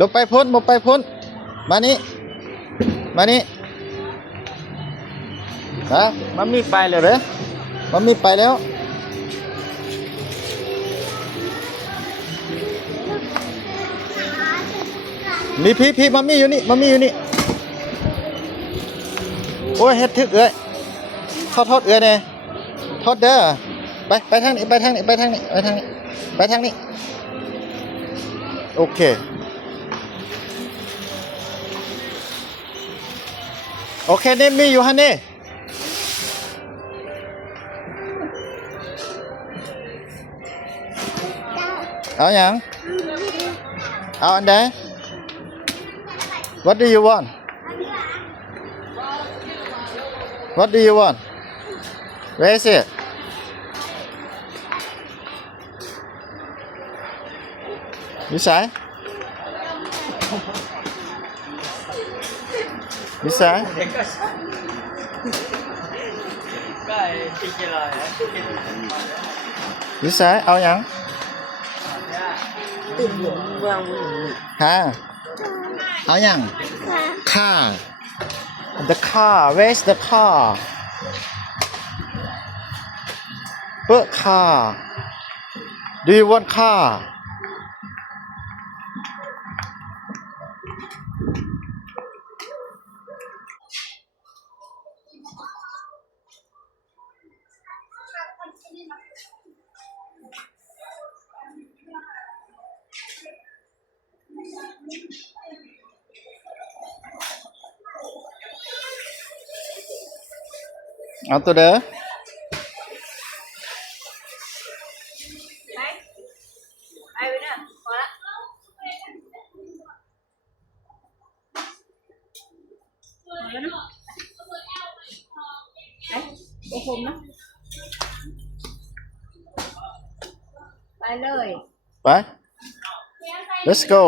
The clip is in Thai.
ลบไปพ้นบ่ไปพ้นมานี่ฮะมันมีไปแล้วเด้อมันมีไปแล้วนี่พี่มัมมี่อยู่นี่โอ้ยเฮ็ดทึกเอ้ยทอดเอ้ยแน่ทอดเด้อไปทางนี้โอเคนี่มีอยู่หั่นนี่เอาหยังเอาอันใด What do you want? What do you want? Where is it? This side? This side? This side? เอาหยังฮะเอาหยัง car the car where's the car car do you want carเอาตัวเด้อไปเด้อพอละโอ้โหนะไปเลยไป let's go